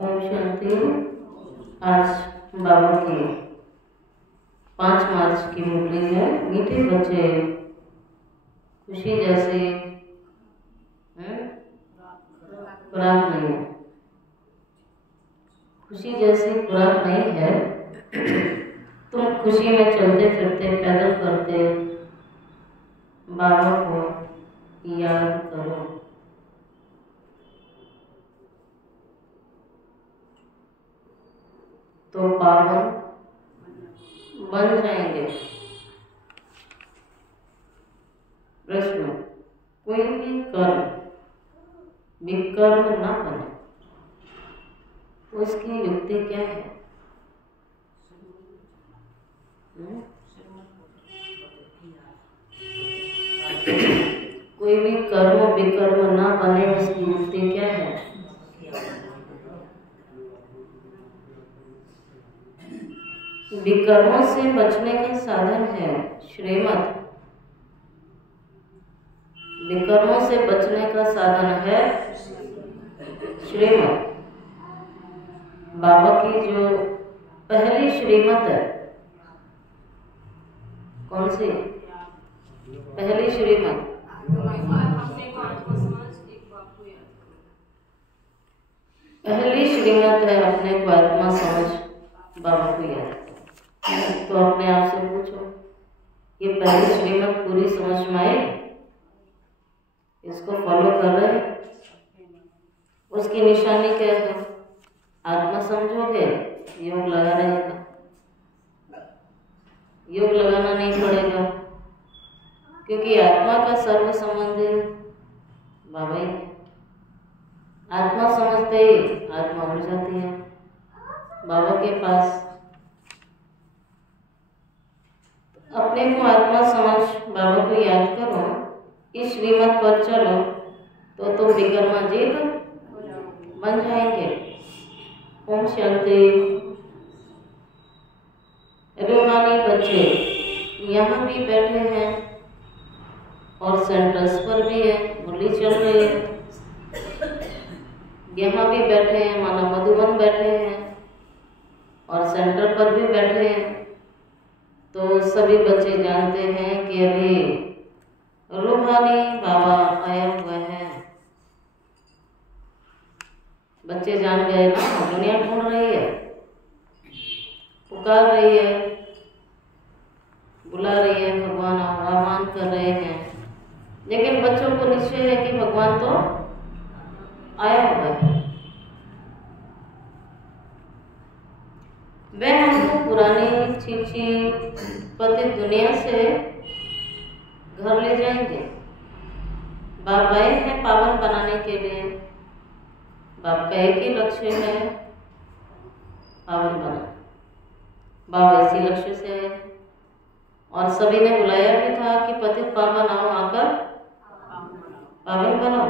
ओम शांति। आज बाबा की 5 मार्च की मुरली है। मीठे बच्चे खुशी जैसे खुराक नहीं है, खुशी जैसी खुराक नहीं है। तुम खुशी में चलते फिरते पैदल करते बाबा को याद करो। तो पावन बन जाएंगे। प्रश्न, कोई भी कर्म विकर्म न बने, उसकी युक्ति क्या है? कोई भी कर्म विकर्म न बने, उसकी युक्ति क्या है? विकर्मों से बचने का साधन है श्रीमत। विकर्मों से बचने का साधन है श्रीमत। बाबा की जो पहली श्रीमत है, कौन सी पहली श्रीमत? पहली श्रीमत है अपने को आत्मा समझ बाबा को याद। तो अपने आप से पूछो, ये पहली श्रीमत पूरी समझ में आई? इसको फॉलो कर रहे हैं? उसकी निशानी क्या है? आत्मा समझोगे, योग लगा रहेगा। योग लगाना नहीं पड़ेगा, क्योंकि आत्मा का सर्व संबंधी बाबा ही है। आत्मा समझते ही आत्मा उड़ जाती है बाबा के पास। अपने को आत्मा समझ बाबा को याद करो, इस श्रीमत पर चलो, तो तुम विकर्माजीत बन जाएंगे। ओम शांति। रूहानी बच्चे यहाँ भी बैठे हैं और सेंटर्स पर भी है, मुरली चल रही है। यहाँ भी बैठे हैं, माना मधुबन बैठे हैं और सेंटर पर भी बैठे हैं। तो सभी बच्चे जानते हैं कि अभी रूहानी बाबा आया हुआ है। बच्चे जान गए ना, दुनिया ढूंढ रही है, पुकार रही है, बुला रही है, भगवान आह्वान कर रहे हैं। लेकिन बच्चों को निश्चय है कि भगवान तो आया हुआ है। वह हमको पुरानी चीची पतित दुनिया से घर ले जाएंगे। बाप आए हैं पावन बनाने के लिए। बाप का एक ही लक्ष्य है, पावन बना। बाबा इसी लक्ष्य से आए और सभी ने बुलाया भी था कि पतित पावन आओ, आकर पावन बनो।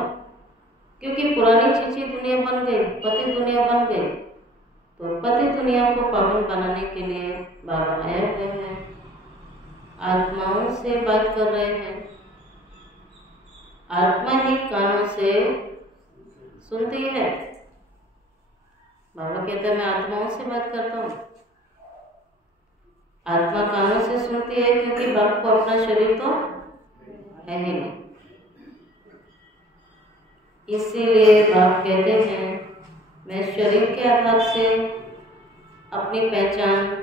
क्योंकि पुरानी चीची दुनिया बन गई, पतित दुनिया बन गई, तो पतित दुनिया को पावन बनाने के लिए बाबा आए हुए हैं। आत्माओं से बात कर रहे हैं। आत्मा ही कानों से सुनती है। बाबा कहते हैं मैं आत्माओं से बात करता हूँ। आत्मा कानों से सुनती है, क्योंकि बाप को अपना शरीर तो है ही नहीं। इसीलिए बाप कहते हैं मैं शरीर के आधार से अपनी पहचान,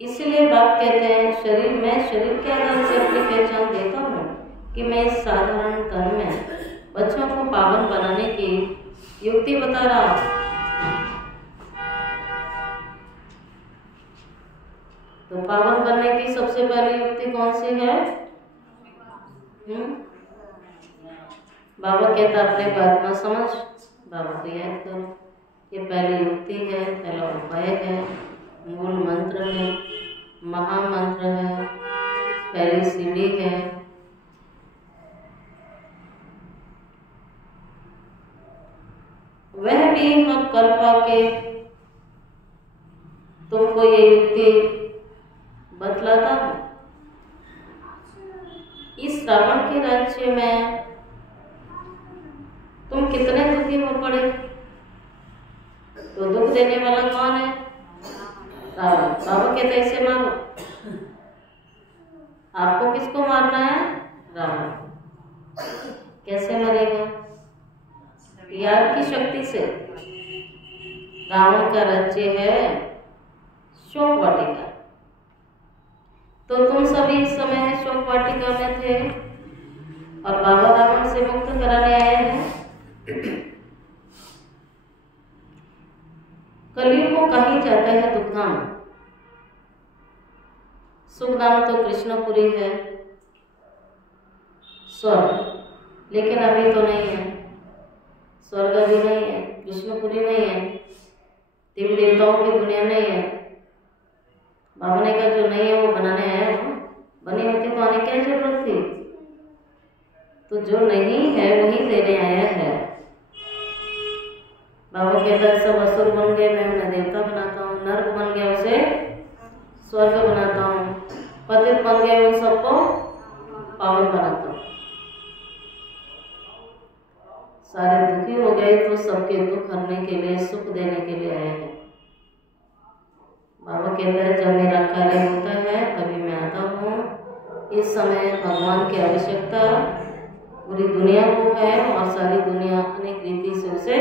इसीलिए बाप कहते हैं मैं शरीर के आधार से अपनी पहचान देता हूँ कि मैं इस साधारण तन में बच्चों को पावन बनाने की युक्ति बता रहा हूँ। तो पावन बनने की सबसे पहली युक्ति कौन सी है? बाबा कहता अपने को आत्मा समझ, बाबा को याद करो। ये पहली युक्ति है, पहला उपाय है, मूल मंत्र है, महामंत्र है, पहली सीढ़ी है। वह भी हम कल्पा के तुमको ये युक्ति बतलाता हूँ। इस श्रावण के राज्य में तुम कितने दुखी हो पड़े। तो दुख देने वाला कौन है? रावण। बाबा कहते ऐसे मारो। आपको किसको मारना है? रावण। कैसे मरेगा? याद की शक्ति से। रावण का राज्य है शोक वाटिका। तो तुम सभी इस समय शोक वाटिका में थे और बाबा रावण से मुक्त कराने आए हैं। कलयुग को कहीं जाता है दुखधाम। सुखधाम तो कृष्णपुरी है, स्वर्ग, लेकिन अभी तो नहीं है। स्वर्ग अभी नहीं है, कृष्णपुरी नहीं है, देवी देवताओं की दुनिया नहीं है। बाबा ने कहा जो नहीं है वो बनाने आया है। बनी होती तो आने क्या जरूरत थी? तो जो नहीं है वही देने आया है। बाबा कहता है सब असुर बन गए, मैं उन्हें देवता बनाता हूँ। नर्क बन गया उसे स्वर्ग बनाता हूँ। पतित बन गए उन सबको पावन बनाता हूँ। सारे दुखी हो गए तो सबके दुख हरने के लिए, सुख देने के लिए आए हैं। बाबा कहता है जब मेरा कार्य होता है तभी मैं आता हूँ। इस समय भगवान की आवश्यकता पूरी दुनिया को है और सारी दुनिया अनेक रीति से उसे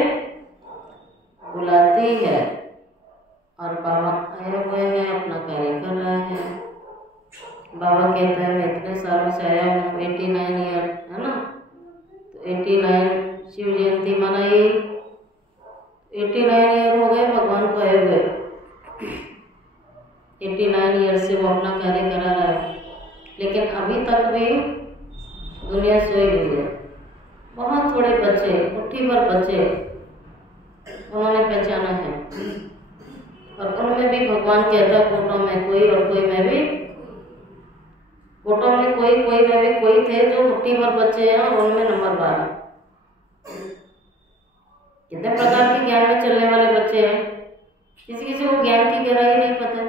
बुलाती है और बाबा आए हुए हैं, अपना कार्य कर रहा है। बाबा कहता है मैं इतने सालों से आया हूँ, 89 ईयर है ना। तो 89 शिव जयंती मनाई, 89 ईयर हो गए भगवान को आए हुए। 89 ईयर से वो अपना कार्य करा रहा है, लेकिन अभी तक भी दुनिया सोई हुई है। बहुत थोड़े बच्चे, मुट्ठी भर बच्चे उन्होंने पहचाना है और उनमें भी भगवान कहता फोटो में कोई और कोई में भी। फोटो में कोई में भी कोई थे जो मुट्ठी भर बच्चे हैं और उनमें नंबर 12। कितने प्रकार के ज्ञान में चलने वाले बच्चे हैं, किसी को ज्ञान की गहराई नहीं पता।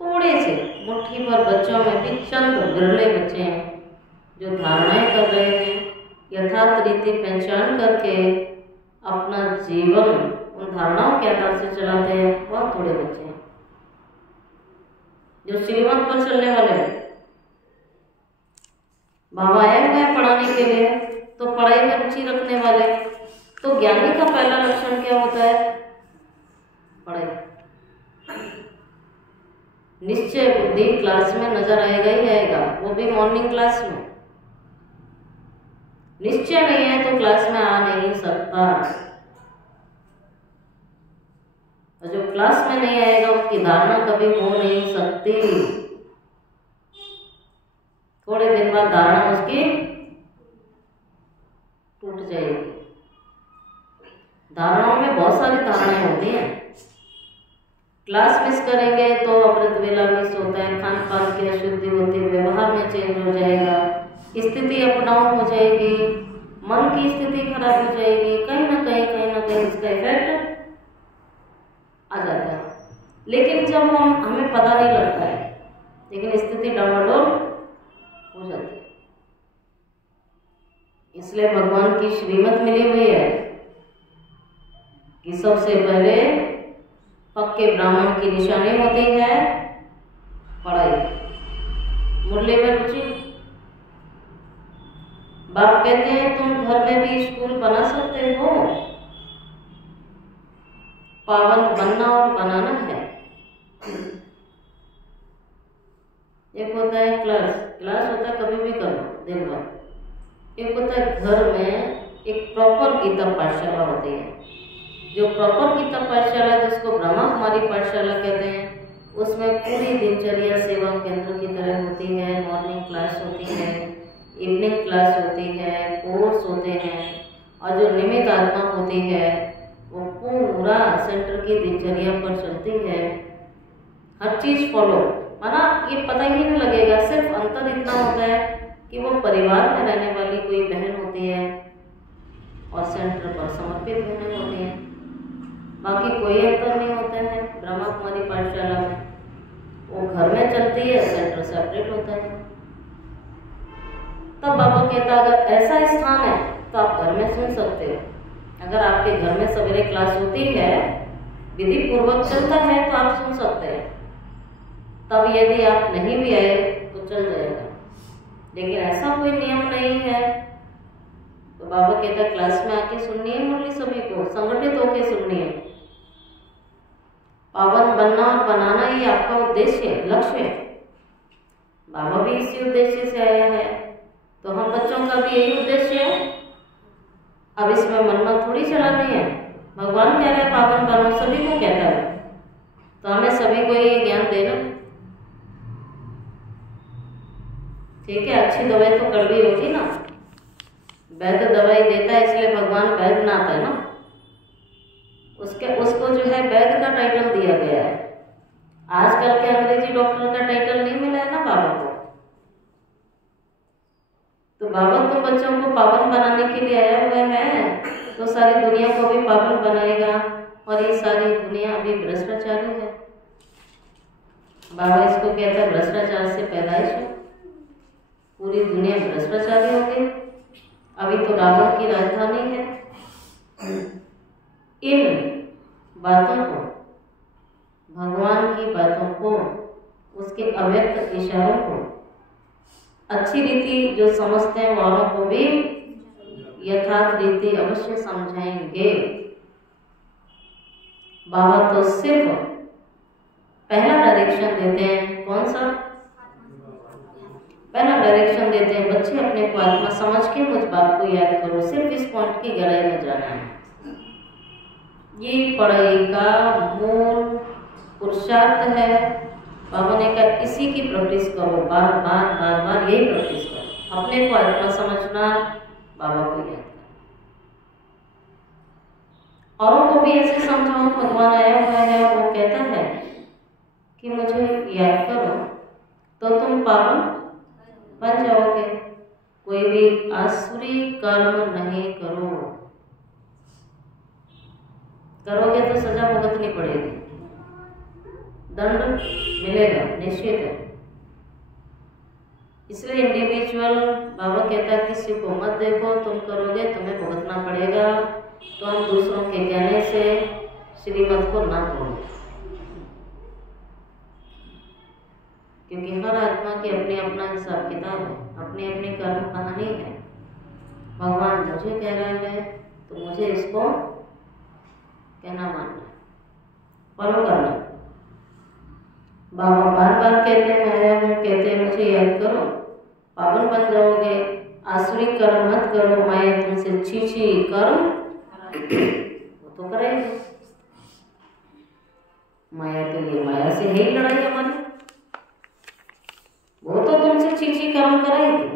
थोड़े से मुट्ठी भर बच्चों में भी चंद बिरले बच्चे हैं जो धारणाएं कर रहे हैं, यथार्थ रीति पहचान करके अपना जीवन उन धारणाओं के आधार से चलाते हैं। बहुत थोड़े बच्चे हैं जो श्रीमत पर चलने वाले हैं। बाबा आए हुए हैं पढ़ाने के लिए, तो पढ़ाई में रुचि रखने वाले। तो ज्ञानी का पहला लक्षण क्या होता है? पढ़ाई। निश्चय बुद्धि क्लास में नजर आएगा ही आएगा, वो भी मॉर्निंग क्लास में। निश्चय नहीं है तो क्लास में आ नहीं सकता, और जो क्लास में नहीं आएगा उसकी धारणा कभी हो नहीं सकती। थोड़े दिन बाद धारणा उसकी टूट जाएगी। धारणाओं में बहुत सारी धारणाएं होती हैं। क्लास मिस करेंगे तो अमृत वेला मिस होता है, खान पान की अशुद्धि होती है, व्यवहार में चेंज हो जाएगा, स्थिति अप डाउन हो जाएगी, मन की स्थिति खराब हो जाएगी, कहीं ना कहीं उसका इफेक्ट आ जाता है। लेकिन जब हमें पता नहीं लगता है, लेकिन स्थिति डामाडोल हो जाती है। इसलिए भगवान की श्रीमत मिली हुई है कि सबसे पहले पक्के ब्राह्मण की निशानी होती है पढ़ाई, मूल्य में रुचि। बाप कहते हैं तुम घर में भी स्कूल बना सकते हो, पावन बनना और बनाना है। एक होता है क्लास होता है कभी भी करो दिन भर। एक होता है घर में एक प्रॉपर गीता पाठशाला होती है। जो प्रॉपर गीता पाठशाला जिसको ब्रह्मा कुमारी पाठशाला कहते हैं, उसमें पूरी दिनचर्या सेवा केंद्र की तरह होती है। मॉर्निंग क्लास होती है, इवनिंग क्लास होती है, कोर्स होते हैं, और जो नियमित आत्मा होती है वो पूरा सेंटर की दिनचर्या पर चलती है। हर चीज फॉलो, माना ये पता ही नहीं लगेगा। सिर्फ अंतर इतना होता है कि वो परिवार में रहने वाली कोई बहन होती है और सेंटर पर समर्पित बहनें होती हैं। बाकी कोई अंतर नहीं होता है। ब्रह्मा कुमारी पाठशाला में वो घर में चलती है, सेंटर सेपरेट होता है। तब बाबा कहता अगर ऐसा स्थान है तो आप घर में सुन सकते हो। अगर आपके घर में सवेरे क्लास होती है, विधि पूर्वक चलता है, तो आप सुन सकते हैं। तब यदि आप नहीं भी आए तो चल जाएगा, लेकिन ऐसा कोई नियम नहीं है। तो बाबा कहता क्लास में आके सुननी है मुरली, सभी को संगठित होकर सुननी है। पावन बनना और बनाना ही आपका उद्देश्य है, लक्ष्य है। बाबा भी इसी उद्देश्य से आया है, तो हम बच्चों का भी यही उद्देश्य है। अब इसमें मनना थोड़ी चलानी है। भगवान कह रहे हैं पावन बनो, सभी को कहता है, तो हमें सभी को ये ज्ञान देना। ठीक है, अच्छी दवाई तो कड़वी होगी ना, वैद्य दवाई देता है, इसलिए भगवान वैद्य नाथ है ना, उसको जो है वैद्य का टाइटल दिया गया है। आजकल के अंग्रेजी डॉक्टर का टाइटल नहीं मिला है ना बाबा को। तो बाबा तो बच्चों को पावन बनाने के लिए आया हुआ है, तो सारी दुनिया को भी पावन बनाएगा। और ये सारी दुनिया अभी भ्रष्टाचारी है। बाबा इसको कहता है भ्रष्टाचार से पैदाइश है, पूरी दुनिया भ्रष्टाचारी हो गई। अभी तो रावण की राजधानी है। इन बातों को, भगवान की बातों को, उसके अव्यक्त इशारों को अच्छी रीति जो समझते हैं वालों को भी यथार्थ रीति अवश्य समझाएंगे। बाबा तो सिर्फ पहला डायरेक्शन देते हैं। कौन सा? पहला डायरेक्शन देते हैं, बच्चे अपने को आत्मा समझ के मुझ बात को याद करो। सिर्फ इस पॉइंट की गहराई में जाना है। ये पढ़ाई का मूल पुरुषार्थ है। बाबा ने कहा इसी की प्रैक्टिस करो, बार बार बार बार यही प्रैक्टिस करो। अपने को आत्मा समझना, बाबा को याद करना, औरों को भी ऐसे समझाओ। भगवान आया हुआ है और वो कहता है कि मुझे याद करो तो तुम पावन बन जाओगे। कोई भी आसुरी कर्म नहीं करो, करोगे तो सजा भुगतनी पड़ेगी, दंड मिलेगा निश्चित है। इसलिए इंडिविजुअल बाबा कहता है किसी को मत देखो, तुम करोगे तुम्हें भुगतना पड़ेगा। तो हम दूसरों के कहने से श्रीमत को ना तोड़ो, क्योंकि हर आत्मा की अपनी अपना हिसाब किताब है, अपनी अपनी कर्म कहानी है। भगवान मुझे कह रहा है तो मुझे इसको कहना मानना, फॉलो करना। बाबा बार बार कहते हैं मैं आया हूँ, कहते हैं मुझे याद करो, पावन बन जाओगे। आसुरी कर्म मत करो, माया तुमसे छी कर्म वो तो करेगी। माया तो ये माया से है ही लड़ाई हमारी, वो तो तुमसे छी कर्म करेगी।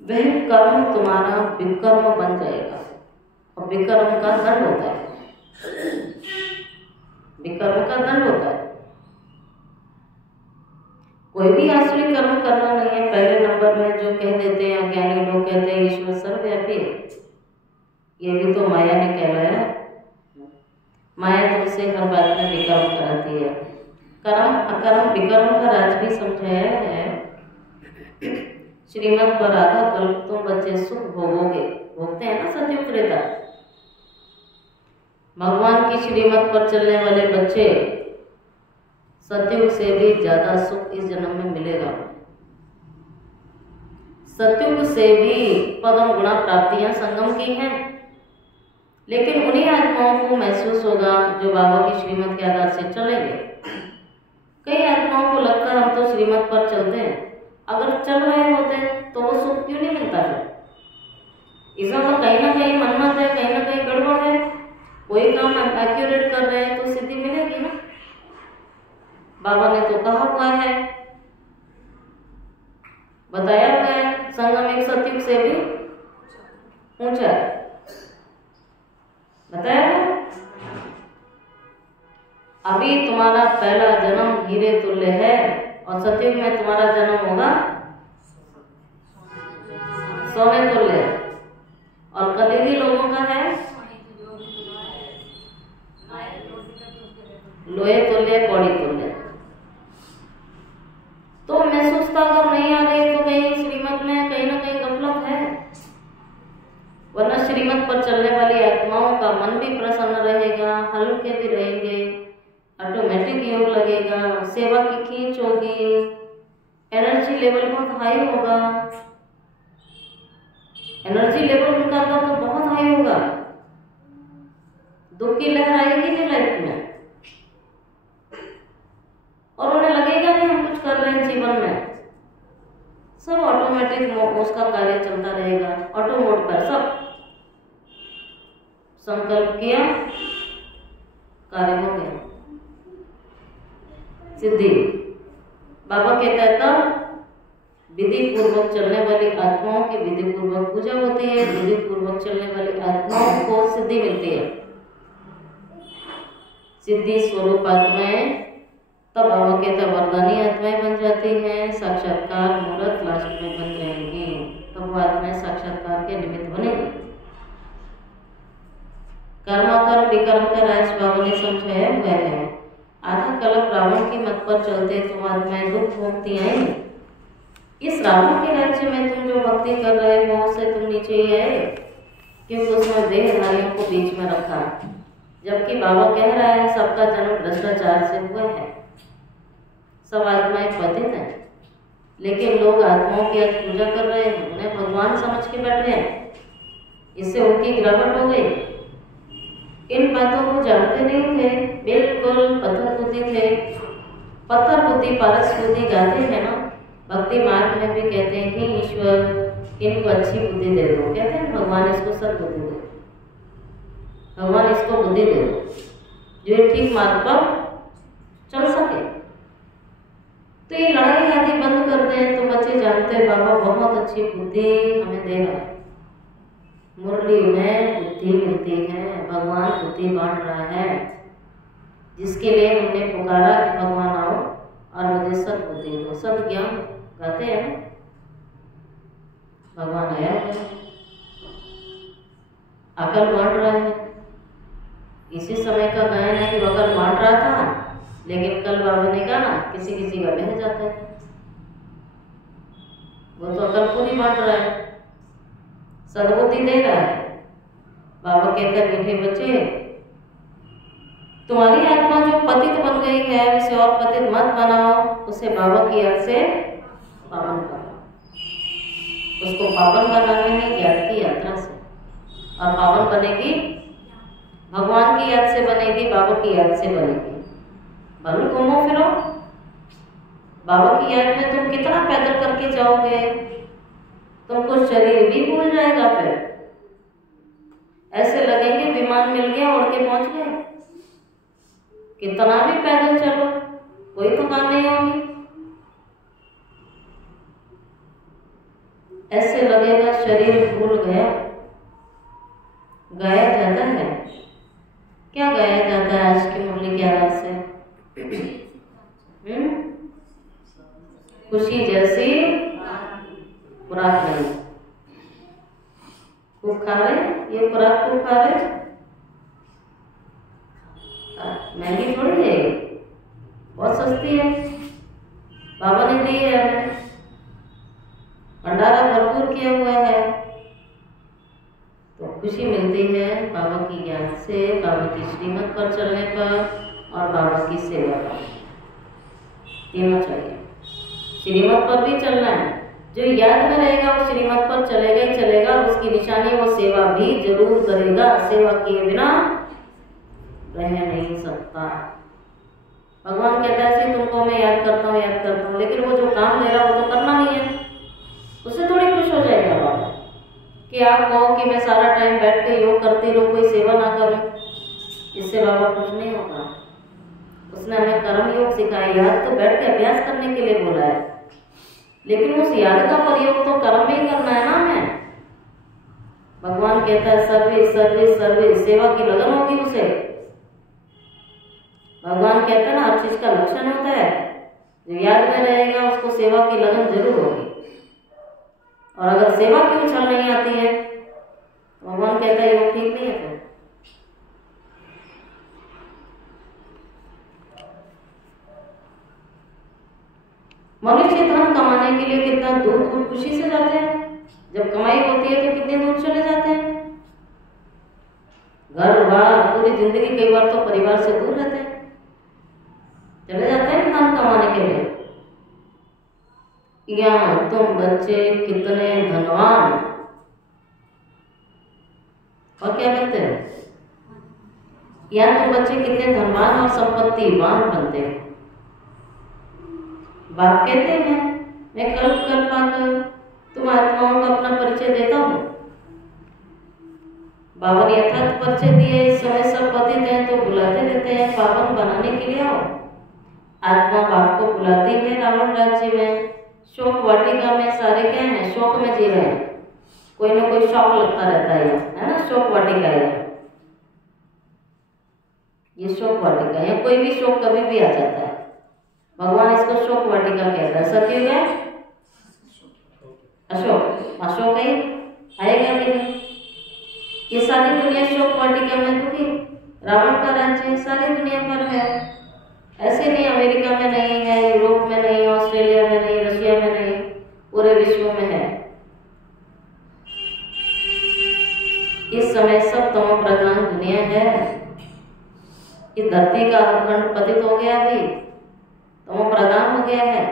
वह कर्म तुम्हारा विकर्म बन जाएगा, और विकर्म का दंड होता है, विकर्म का दंड होता है। कोई भी आसुरी कर्म करना नहीं है। पहले नंबर में जो कह देते हैं अज्ञानी लोग, कहते हैं ईश्वर सर्वव्यापी है, ये भी तो माया ने कहलाया। माया तुमसे हर बात में विकर्म कराती है। कर्म अकर्म विकर्म का राज भी समझाया है। श्रीमत पर आधा कल्प तुम बच्चे सुख भोगोगे, भोगते हैं ना सतयुग त्रेता। भगवान की श्रीमत पर चलने वाले बच्चे सतयुग से भी ज्यादा सुख इस जन्म में मिलेगा। सतयुग से भी पदम गुणा प्राप्तियां संगम की हैं, लेकिन उन्हीं आत्माओं को महसूस होगा जो बाबा की श्रीमत के आधार से चलेंगे। कई आत्माओं को लगता है हम तो श्रीमत पर चलते हैं, अगर चल रहे होते तो वो सुख क्यों नहीं मिलता है? इसमें कहीं ना कहीं मनमत है, कहीं ना कहीं गड़बड़ है। कोई काम एक्यूरेट कर रहे हैं तो सिद्धि मिलेगी ना। बाबा ने तो कहा हुआ है, बताया हुआ है, संगम एक सतयुग से भी ऊंचा है, बताया ना। अभी तुम्हारा पहला जन्म हीरे तुल्य है, और सतयुग में तुम्हारा जन्म होगा सोने तुल्य, और कलियुगी लोगों का है लोहे तुल्य, कौड़ी तुल्य। तो महसूसता अगर नहीं आ रही तो कहीं श्रीमत में कहीं ना कहीं गफलत है। वरना श्रीमत पर चलने वाली आत्माओं का मन भी प्रसन्न रहेगा, हल्के भी रहेंगे, ऑटोमेटिक योग लगेगा, सेवा की खींच होगी, एनर्जी लेवल बहुत हाई होगा। एनर्जी लेवल उनका अंदर तो बहुत हाई होगा। दुख की लहर आएगी नहीं लाइफ में, और उन्हें लगेगा नहीं हम कुछ कर रहे हैं जीवन में। सब ऑटोमेटिक उसका कार्य चलता रहेगा, ऑटो मोड पर। सब संकल्प किया, कार्य हो गया, सिद्धि। बाबा कहता है तब विधि पूर्वक चलने वाली आत्माओं की विधि पूर्वक पूजा होती है, विधि पूर्वक चलने वाली आत्माओं को सिद्धि मिलती है। सिद्धि स्वरूप आत्माएं तब बाबा कहता वरदानी आत्माएं बन जाती हैं, साक्षात्कार मूर्त लास्ट में बन जाएंगी, तब वो आत्माएं साक्षात्कार के निमित्त बनेगी। कर्म विकर्म का राज बाबा ने समझाया हुआ है। आधा कल्प रावण की मत पर चलते तुम आत्माएं दुख भोगती आएंगी। इस रावण के राज्य में तुम जो भक्ति कर रहे हो उससे तुम नीचे ही आए, क्योंकि उसने देहधारियों को बीच में रखा। जबकि बाबा कह रहा है सबका जन्म भ्रष्टाचार से हुआ है, सब आत्माएं पतित हैं, लेकिन लोग आत्माओं की आज पूजा कर रहे हैं, उन्हें भगवान समझ के बैठ रहे हैं, इससे उनकी गिरावट हो गई। इन बातों को जानते नहीं थे, बिल्कुल पत्थर बुद्धि थे। पत्थर बुद्धि पारस बुद्धि गाते हैं ना, भक्ति मार्ग में भी कहते हैं कि ईश्वर इनको अच्छी बुद्धि दे दो, कहते हैं भगवान इसको सब बुद्धि दे, भगवान इसको बुद्धि दे दो जो ये ठीक मार्ग पर चल सके। तो ये लड़ाई आदि बंद करते हैं तो बच्चे जानते हैं बाबा बहुत अच्छी बुद्धि हमें दे रहा है, मुरली में बुद्धि मिलती है, भगवान बुद्धि बांट रहा है, जिसके लिए हमने पुकारा कि भगवान आओ और मुझे सद बुद्धि दो। सद ज्ञान गाते हैं, भगवान आया है, अकल बांट रहा है। इसी समय का गायन है कि वो अकल बांट रहा था, लेकिन कल बाबा ने कहा किसी किसी का बह जाता है, वो तो अकल पूरी बांट रहा है, सद्बुद्धि दे रहा है। बाबा कहते हैं मीठे बच्चे, तुम्हारी आत्मा जो पतित बन गई है उसे और पतित मत बनाओ, उसे बाबा की याद से पावन करो। उसको पावन बनाने में ज्ञान की यात्रा से, और पावन बनेगी भगवान की याद से बनेगी, बाबा की याद से बनेगी। भले घूमो फिरो, बाबा की याद में तुम कितना पैदल करके जाओगे, तुमको शरीर भी भूल जाएगा। फिर ऐसे लगेंगे विमान मिल गया, उड़ के पहुंच गए। कितना भी पैदल चलो कोई थकान नहीं होगी, ऐसे लगेगा शरीर भूल गया। गाया जाता है, क्या गाया जाता है आज की मुरली के आवाज से? खुशी जैसी खुराक नहीं, खूब खा रहे, ये खुराक खूब खा रहे, महंगी थोड़ी है, बहुत सस्ती है, बाबा ने दी है हमें, भंडारा भरपूर किया हुआ है। तो खुशी मिलती है बाबा की ज्ञान से, बाबा की श्रीमत पर चलने पर और बाबा की सेवा पर। तीनों चाहिए, श्रीमत पर भी चलना है, जो याद में रहेगा वो श्रीमत पर चलेगा ही चलेगा, उसकी निशानी वो सेवा भी जरूर करेगा, सेवा किए बिना रह नहीं सकता। भगवान कहता है तुमको मैं याद करता हूँ, लेकिन वो जो काम ले रहा है वो तो करना नहीं है, उससे थोड़ी खुश हो जाएगा बाबा कि आप कहो कि मैं सारा टाइम बैठ के योग करती रहूं, कोई सेवा ना करूं, इससे बाबा खुश नहीं होगा। उसने हमें कर्म योग सिखाया, याद तो बैठ के अभ्यास करने के लिए बोला है, लेकिन उस याद का प्रयोग तो कर्म में ही करना है ना हमें। भगवान कहता है सर्विस सर्विस सर्विस, सेवा की लगन होगी उसे। भगवान कहता है ना हर चीज का लक्षण होता है, जो याद में रहेगा उसको सेवा की लगन जरूर होगी। और अगर सेवा की उछल नहीं आती है, भगवान कहता है योग ठीक नहीं है। फिर मनुष्य धर्म कमाने के लिए कितना दूर दूर खुशी से जाते हैं, जब कमाई होती है तो कितने दूर चले जाते हैं। पूरी जिंदगी कई बार तो परिवार से दूर रहते हैं, चले जाते हैं काम कमाने के लिए। या तुम बच्चे कितने धनवान, और क्या कहते हैं, या तुम बच्चे कितने धनवान और संपत्तिवान बनते हैं। बाप कहते हैं मैं कल्प कर पाकर तुम आत्माओं को अपना परिचय देता हूँ। बाबा ने यथार्थ परिचय दिए, इस समय सब पतित हैं तो बुलाते रहते हैं पावन बनाने के लिए आओ। आत्मा बाप को बुलाती है रावण राज्य में, शोक वाटिका में सारे क्या है, शोक में जी रहे हैं, कोई ना कोई शौक लगता रहता है ना, शोक वाटिका है ये शोक वाटिका, या कोई भी शोक कभी भी आ जाता है, भगवान इसको शोक वाटिका कहता है। सत्युग है अशोक, अशोक ही आएगा कि नहीं। ये सारी दुनिया शोक वाटिका में दुखी, रावण का राज्य सारी दुनिया पर है, ऐसे नहीं अमेरिका में नहीं है, यूरोप में नहीं, ऑस्ट्रेलिया में नहीं, रशिया में नहीं, पूरे विश्व में है। इस समय सब तमो प्रधान दुनिया है, इस धरती का खंड पतित हो गया, अभी तमो प्रधान हो गया है।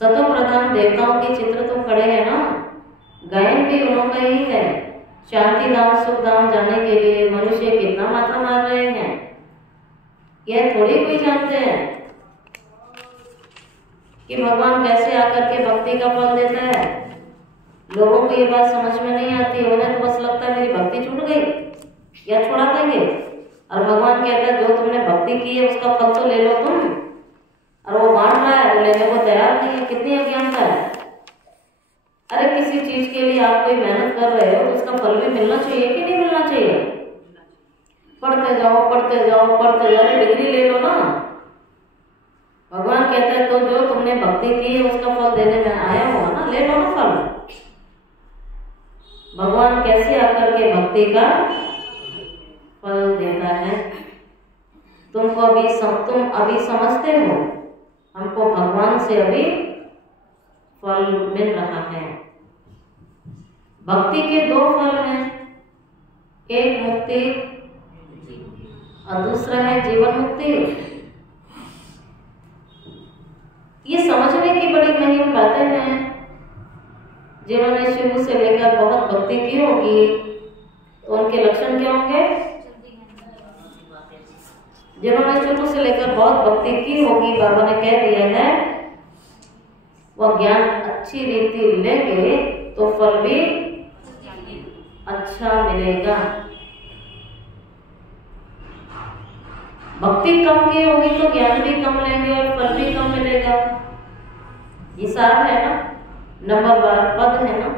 सतो प्रधान देवताओं के चित्र तो खड़े हैं ना, गायन भी उन्हों का ही है। शांति धाम सुख धाम जाने के लिए मनुष्य कितना माथा मार रहे हैं, यह थोड़ी कोई जानते हैं कि भगवान कैसे आकर के भक्ति का फल देता है। लोगों को ये बात समझ में नहीं आती, उन्हें तो बस लगता है मेरी भक्ति छूट गई या छोड़ा देंगे, और भगवान कहता है जो तुमने भक्ति की है उसका फल तो ले लो तुम, और वो बांट रहा है, वो लेने को तैयार नहीं है। कितनी अज्ञानता है। अरे किसी चीज के लिए आप कोई मेहनत कर रहे हो तो उसका फल भी मिलना चाहिए कि नहीं मिलना चाहिए। पढ़ते जाओ पढ़ते जाओ पढ़ते जाओ, डिग्री ले लो ना। भगवान कहते हैं तो जो तुमने भक्ति की है उसका फल देने में आया हो ना, ले लो ना फल। भगवान कैसे आकर के भक्ति का फल देता है। तुम अभी समझते हो, हमको भगवान से अभी फल मिल रहा है। भक्ति के दो फल हैं, एक मुक्ति और दूसरा है जीवन मुक्ति। ये समझने की बड़ी महंगी बातें हैं। जिन्होंने शुरू से लेकर बहुत भक्ति की होगी तो उनके लक्षण क्या होंगे। जिन्होंने शुरू से लेकर बहुत भक्ति की होगी, बाबा ने कह दिया है वह ज्ञान अच्छी रीति लेंगे तो फल भी अच्छा मिलेगा। भक्ति कम की होगी तो ज्ञान भी कम लेंगे और फल भी कम मिलेगा। ये सार है ना, नंबर 12 पद है ना।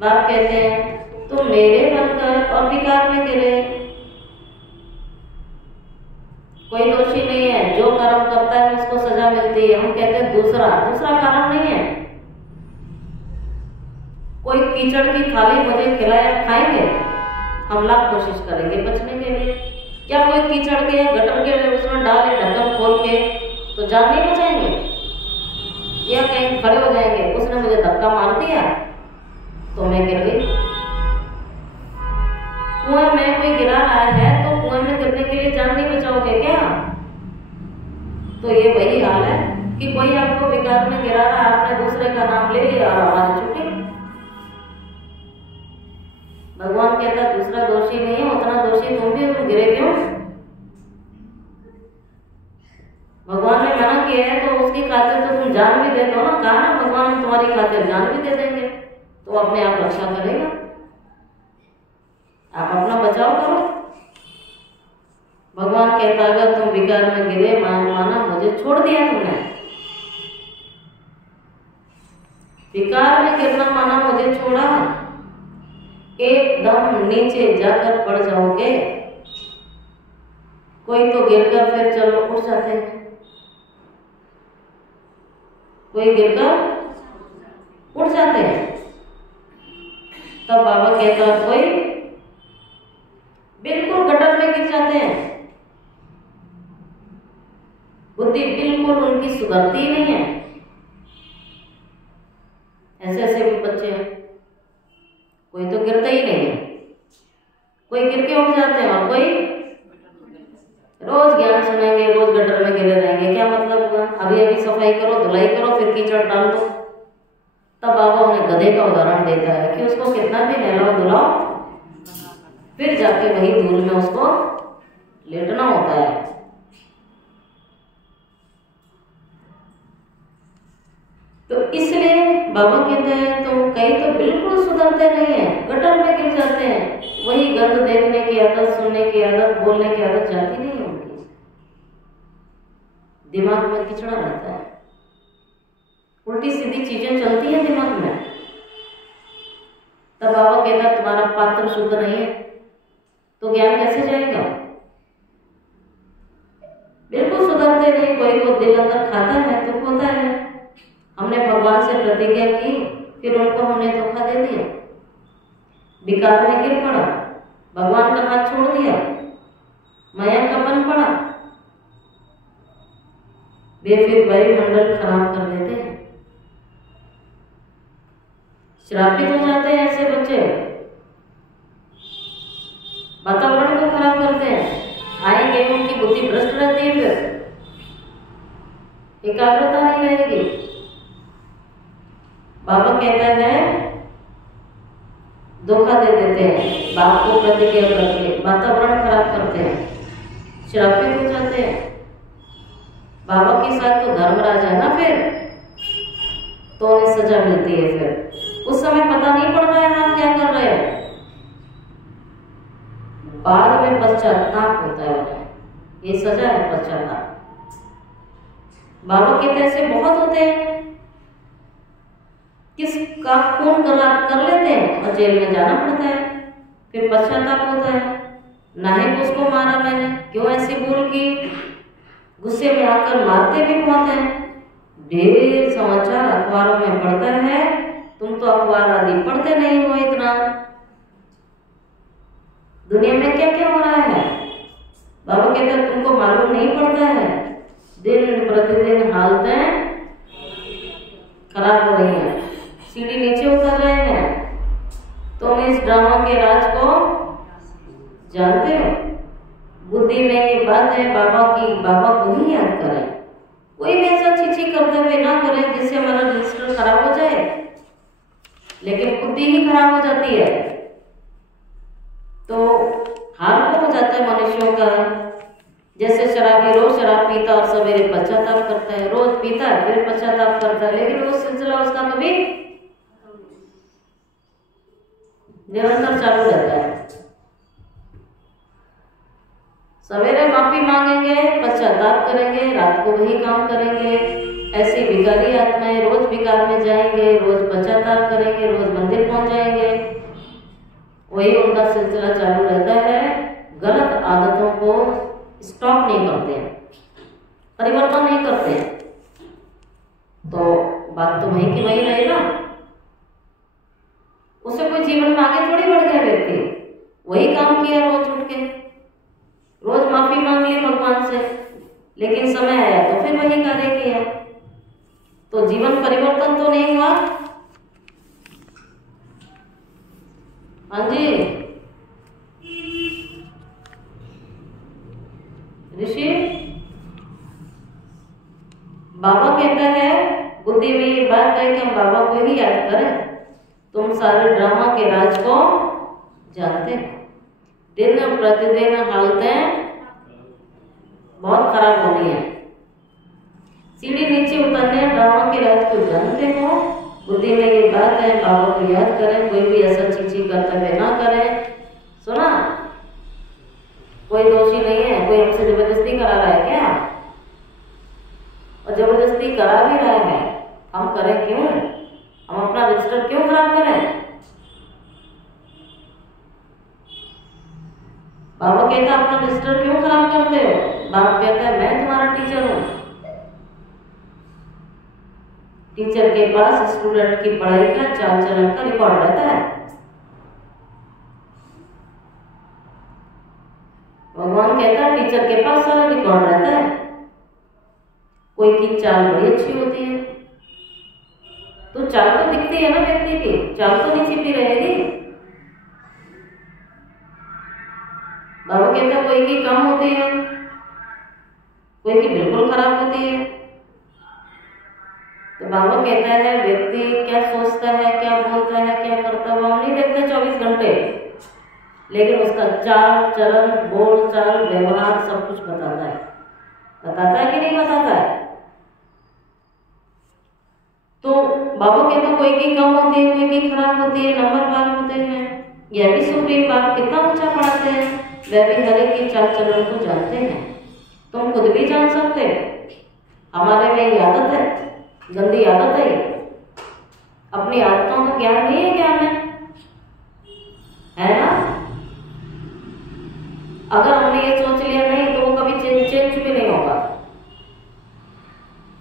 बाप कहते हैं तुम मेरे बनकर और विकार में गिरे। कोई दोषी नहीं है, जो कर्म करता है उसको सजा मिलती है। हम कहते हैं दूसरा कारण नहीं है। कोई कीचड़ की थाली मुझे खिलाया खाएंगे, हम लाख कोशिश करेंगे बचने के लिए। क्या कोई कीचड़ के गटर के उसमें डाले ढक्कन खोल के तो जान नहीं बचाएंगे, या कहीं खड़े हो जाएंगे। उसने मुझे धक्का मार दिया तो मैं गिर गई। कुएं में कोई गिरा रहा है तो कुएं में गिरने के लिए जान नहीं बचाओगे क्या। तो ये वही हाल है कि कोई आपको विकार में गिरा रहा है, आपने दूसरे का नाम ले लिया और आवाज छूटी। भगवान कहता दूसरा दोषी नहीं है, उतना दोषी तुम भी, तुम गिरे क्यों। भगवान ने मना किया है तो उसकी खातिर तो तुम जान भी दे दो ना। कहा ना भगवान तुम्हारी खातिर जान भी दे देंगे, तो अपने आप रक्षा करेगा। आप अपना बचाव करो। भगवान कहता अगर तुम विकार में गिरे, माना मुझे छोड़ दिया तुमने। विकार में गिरना माना मुझे छोड़ा, एकदम नीचे जाकर पड़ जाओगे। कोई तो गिरकर फिर चलो उठ जाते हैं, कोई गिरकर उठ जाते हैं। तब बाबा कहता कोई बिल्कुल गटर में गिर जाते हैं, बुद्धि बिल्कुल उनकी सुधरती ही नहीं है। ऐसे ऐसे भी बच्चे हैं, कोई तो गिरता ही नहीं है, कोई गिर के उठ जाते हैं और कोई रोज ज्ञान सुनेंगे, रोज गटर में गिरे रहेंगे, क्या मतलब हुआ? अभी अभी सफाई करो, धुलाई करो, फिर कीचड़ डाल दो। तब बाबा उन्हें गधे का उदाहरण देता है कि उसको कितना भी नहलाओ धुलाओ, फिर जाके वही धूल में उसको लेटना होता है। तो इसलिए बाबा कहते हैं तो कई तो बिल्कुल सुधरते नहीं है, गटर में गिर जाते हैं। वही गंद देखने की आदत, सुनने की आदत, बोलने की आदत जाती नहीं है उनकी, दिमाग में किचड़ा रहता है, उल्टी सीधी चीजें चलती हैं दिमाग में। तब बाबा कहता तुम्हारा पात्र शुद्ध नहीं है तो ज्ञान कैसे जाएगा? बिल्कुल सुधरते नहीं। कोई को दिल अंदर खाता है तो होता है, हमने भगवान से प्रतिज्ञा की, फिर उनको हमने धोखा दे दिया, विकार में गिर पड़ा, भगवान का हाथ छोड़ दिया, माया का बन पड़ा, वे फिर वायुमंडल खराब कर देते हैं, श्रापित हो जाते हैं ऐसे बच्चे, वातावरण को खराब करते हैं, आएंगे उनकी बुद्धि भ्रष्ट रहती है, फिर एकाग्रता नहीं रहेगी। बाबा कहते हैं धोखा दे देते हैं, बाप को प्रतिज्ञा करके वातावरण खराब करते हैं, श्रापित हो जाते हैं। बाबा के साथ तो धर्मराज है ना, फिर तो उन्हें सजा मिलती है। फिर उस समय पता नहीं पड़ रहा है हम क्या कर रहे हैं, बाद में पश्चाताप होता है उन्हें, ये सजा है पश्चाताप। बाबा कहते ऐसे बहुत होते हैं, किसका खून कर लेते हैं और जेल में जाना पड़ता है, फिर पश्चाताप होता है, नाहिक उसको मारा मैंने, क्यों ऐसी भूल की, गुस्से में आकर मारते भी बहुत हैं। ढेर समाचार अखबारों में पढ़ता है, तुम तो अखबार आदि पढ़ते नहीं हो इतना, दुनिया में क्या क्या हो रहा है। बाबा कहते हैं तुमको मालूम नहीं पड़ता है, दिन प्रतिदिन हालतें खराब हो रही हैं, सीढ़ी नीचे उतर रहे हैं। तुम इस ड्रामा के राज को जानते हो, बुद्धि में ये बात है बाबा की, बाबा को ही याद करें, कोई भी ऐसा चीची करते हुए ना करें जिससे हमारा रजिस्टर खराब हो जाए, लेकिन बुद्धि ही खराब हो जाती है तो हाल को हो जाता है मनुष्यों का। जैसे शराबी रोज शराब पीता और सवेरे पश्चाताप करता है, रोज पीता है फिर पश्चाताप करता है, लेकिन वो सिलसिला उसका कभी निरंतर चालू रहता है। सवेरे माफी मांगेंगे, पश्चाताप करेंगे, रात को वही काम करेंगे। ऐसी विकारी आत्माएं रोज विकार में जाएंगे, रोज पश्चाताप करेंगे, रोज मंदिर पहुंच जाएंगे, वही उनका सिलसिला चालू रहता है। गलत आदतों को स्टॉप नहीं करते हैं, परिवर्तन नहीं करते हैं, तो बात तो वहीं की वहीं रहेगा। उसे कोई जीवन में आगे थोड़ी बढ़ गया व्यक्ति, वही काम किया रोज उठ के, रोज माफी मांग ली भगवान से, लेकिन समय आया तो फिर वही कार्य किया, तो जीवन परिवर्तन तो नहीं हुआ। हाँ जी ऋषि, बाबा कहता है बुद्धि में ये बात है कि हम बाबा को ही याद करें, तुम सारे ड्रामा के राज को जानते हो, दिन प्रतिदिन हालतें बहुत खराब हो रही है, सीढ़ी नीचे उतरने ड्रामा के राज को जानते हो, बुद्धि में ये बात है बाबा को याद करें, कोई भी ऐसा चीची कर्तव्य ना करें। सुना, कोई दोषी नहीं है, कोई हमसे जबरदस्ती करा रहा है क्या, और जबरदस्ती करा भी रहा है, हम करें क्यों, हम अपना रजिस्टर क्यों खराब करें। बाबा कहता है अपना रजिस्टर क्यों खराब करते हो, बाप कहता है मैं तुम्हारा टीचर हूं, टीचर के पास स्टूडेंट की पढ़ाई का चाल चलन का रिकॉर्ड रहता है। भगवान कहता है टीचर के पास सारा रिकॉर्ड रहता है, कोई की चाल बड़ी अच्छी होती है तो चाल तो दिखती है ना व्यक्ति की, चाल तो नहीं छिपी रहेगी। बाबा कहता है कोई की कम होती है कोई की बिल्कुल खराब होती है। तो बाबा कहता है व्यक्ति क्या सोचता है, क्या बोलता है, क्या करता है, वो हम नहीं देखते 24 घंटे, लेकिन उसका चाल चलन, बोल चाल, व्यवहार सब कुछ बताता है। बताता है कि नहीं बताता है? तो बाबा कहता कोई की कम होती है, कोई की खराब होती है, नंबरवार होते हैं। यह भी सुप्रीम बाप कितना ऊंचा पढ़ाते हैं, वह भी हर एक की चाल चलन को जानते हैं। तुम खुद भी जान सकते, हमारे में ये आदत है, गंदी आदत है। अपनी आदतों का ज्ञान नहीं है, ज्ञान है ना? अगर हमने ये सोच लिया नहीं तो वो कभी चेंज भी नहीं होगा।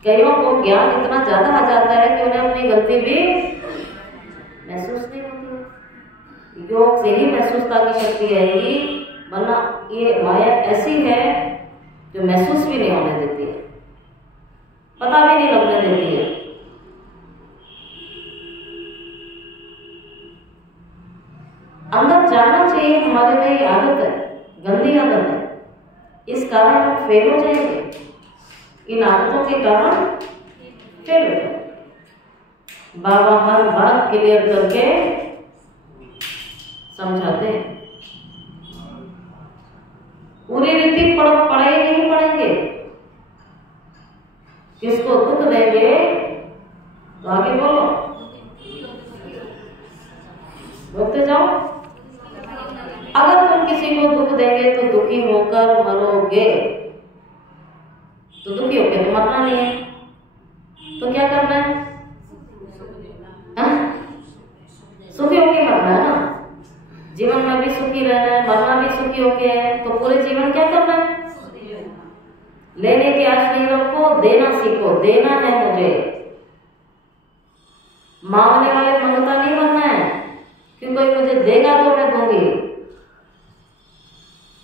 कईयों को ज्ञान इतना ज्यादा आ जाता है कि उन्हें अपनी गलती भी महसूस नहीं होती। योग से ही महसूसता की शक्ति आएगी, वरना ये माया ऐसी है जो महसूस भी नहीं होने देती है, पता भी नहीं लगने देती है। अंदर जाना चाहिए, हमारे में ये आदत है, गंदी आदत है, इस कारण हम फेल हो जाएंगे। इन आदतों के कारण फेल हो जाएंगे। बाबा हर बात क्लियर करके समझाते हैं। पूरी रीति पढ़ाई नहीं पढ़ेंगे, किसको दुख देंगे तो आगे बोलो, बोलते जाओ। अगर तुम किसी को दुख देंगे तो दुखी होकर मरोगे, तो दुखी होकर तो मरना नहीं है, तो क्या करना है? सुखी होके मरना है ना। जीवन में भी सुखी रहना है, मरना भी सुखी होके है, तो पूरे जीवन क्या करना है? लेने की आश नहीं रखो, देना सीखो। देना है मुझे, मांगने वाले मंगता नहीं बनना है कि कोई मुझे देगा तो मैं दूंगी।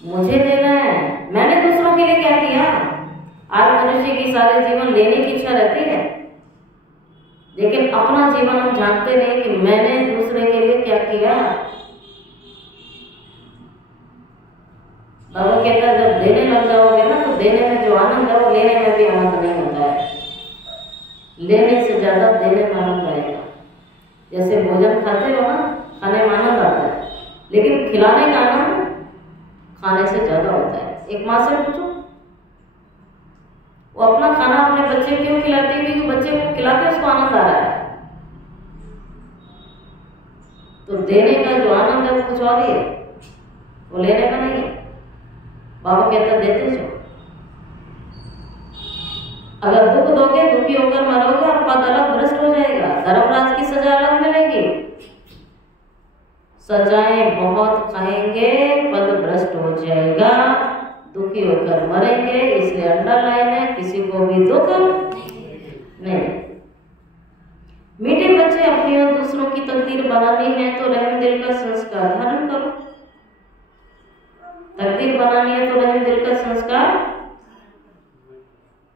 मुझे देना है। मैंने दूसरों के लिए क्या किया? आज मनुष्य की सारे जीवन लेने की इच्छा रहती है, लेकिन अपना जीवन हम जानते नहीं कि मैंने दूसरे के लिए क्या किया। बाबा कहता है जब देने लग जाओगे ना, तो देने में जो आनंद है वो लेने में भी आनंद नहीं होता है। लेने से ज्यादा देने में आनंद आएगा। जैसे भोजन खाते हो ना, खाने में आनंद आता है, लेकिन खिलाने का आनंद खाने से ज्यादा होता है। एक माँ से पूछो, वो अपना खाना अपने बच्चे क्यों खिलाती है? क्योंकि बच्चे को खिला के उसको आनंद आ रहा है। तो देने का जो आनंद है वो कुछ और ही है, वो लेने का नहीं है। बाबा कहता देते जाओ। अगर दुख दोगे, दुखी होकर मरोगे और पद अलग भ्रष्ट हो जाएगा। धर्मराज की सजा अलग मिलेगी। सजाएं बहुत खाएंगे, पद भ्रष्ट हो जाएगा, दुखी होकर मरेंगे। इसलिए अंडरलाइन है, किसी को भी दुख नहीं। मीठे बच्चे अपनी और दूसरों की तकदीर बनानी है तो रहम दिल का संस्कार धारण करो। तकदीर बनानी है तो रहम दिल का संस्कार।